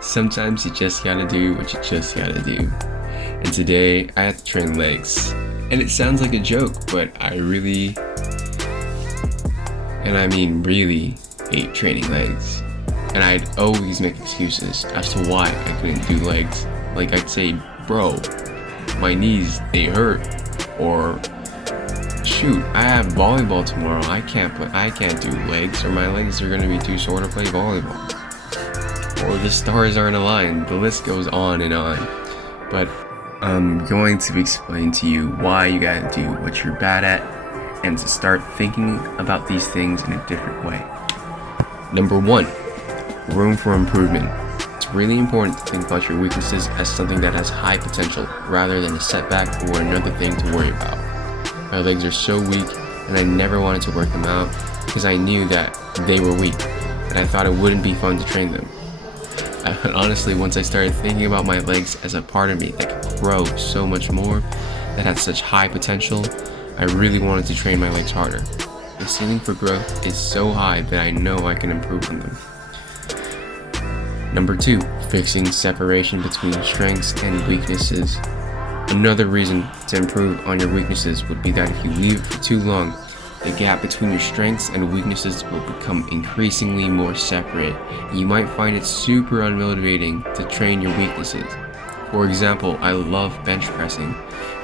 Sometimes you just gotta do what you just gotta do. And today I had to train legs. And it sounds like a joke, but I really, and I mean really, hate training legs. And I'd always make excuses as to why I couldn't do legs. Like I'd say, bro, my knees, they hurt. Or, shoot, I have volleyball tomorrow. I can't do legs, or my legs are gonna be too sore to play volleyball. Or the stars aren't aligned. The list goes on and on. But I'm going to explain to you why you gotta do what you're bad at and to start thinking about these things in a different way. Number 1, room for improvement. It's really important to think about your weaknesses as something that has high potential rather than a setback or another thing to worry about. My legs are so weak and I never wanted to work them out because I knew that they were weak and I thought it wouldn't be fun to train them. Honestly, once I started thinking about my legs as a part of me that could grow so much more, that had such high potential, I really wanted to train my legs harder. The ceiling for growth is so high that I know I can improve on them. Number 2, fixing separation between strengths and weaknesses. Another reason to improve on your weaknesses would be that if you leave it for too long, the gap between your strengths and weaknesses will become increasingly more separate. You might find it super unmotivating to train your weaknesses. For example, I love bench pressing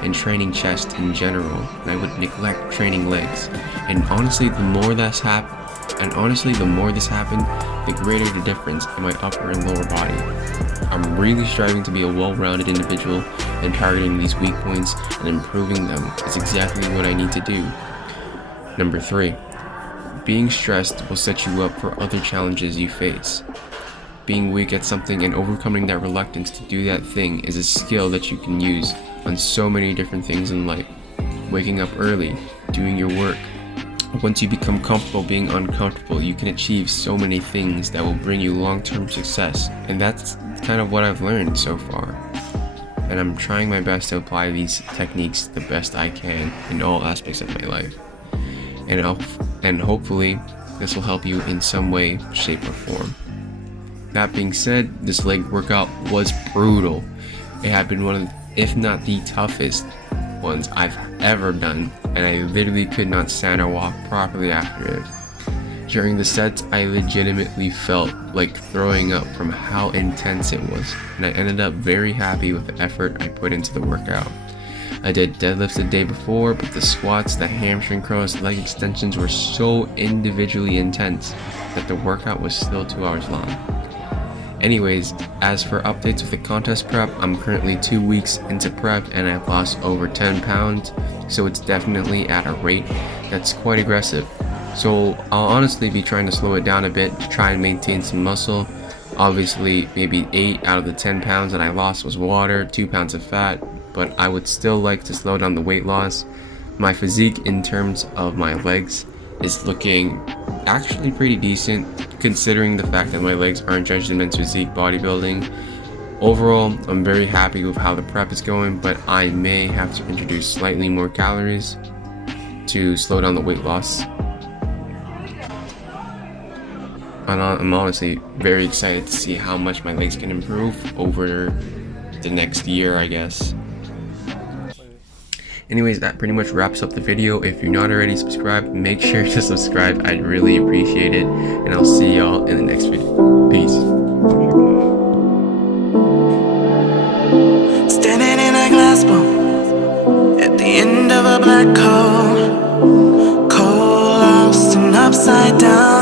and training chest in general, and I would neglect training legs. And honestly, the more this happened, the greater the difference in my upper and lower body. I'm really striving to be a well-rounded individual, and targeting these weak points and improving them is exactly what I need to do. Number 3, being stressed will set you up for other challenges you face. Being weak at something and overcoming that reluctance to do that thing is a skill that you can use on so many different things in life. Waking up early, doing your work. Once you become comfortable being uncomfortable, you can achieve so many things that will bring you long-term success. And that's kind of what I've learned so far. And I'm trying my best to apply these techniques the best I can in all aspects of my life. And hopefully this will help you in some way, shape, or form. That being said, this leg workout was brutal. It had been one of, if not the toughest ones I've ever done, and I literally could not stand or walk properly after it. During the sets, I legitimately felt like throwing up from how intense it was, and I ended up very happy with the effort I put into the workout. I did deadlifts the day before, but the squats, the hamstring curls, leg extensions were so individually intense that the workout was still 2 hours long. Anyways, as for updates with the contest prep, I'm currently 2 weeks into prep and I've lost over 10 pounds, so it's definitely at a rate that's quite aggressive. So I'll honestly be trying to slow it down a bit to try and maintain some muscle. Obviously, maybe 8 out of the 10 pounds that I lost was water, 2 pounds of fat, but I would still like to slow down the weight loss. My physique in terms of my legs is looking actually pretty decent, considering the fact that my legs aren't judged in men's physique bodybuilding. Overall, I'm very happy with how the prep is going, but I may have to introduce slightly more calories to slow down the weight loss. I'm honestly very excited to see how much my legs can improve over the next year, I guess. Anyways, that pretty much wraps up the video. If you're not already subscribed, make sure to subscribe. I'd really appreciate it. And I'll see y'all in the next video. Peace. Standing in a glass boat at the end of a black hole, cold, lost and upside down.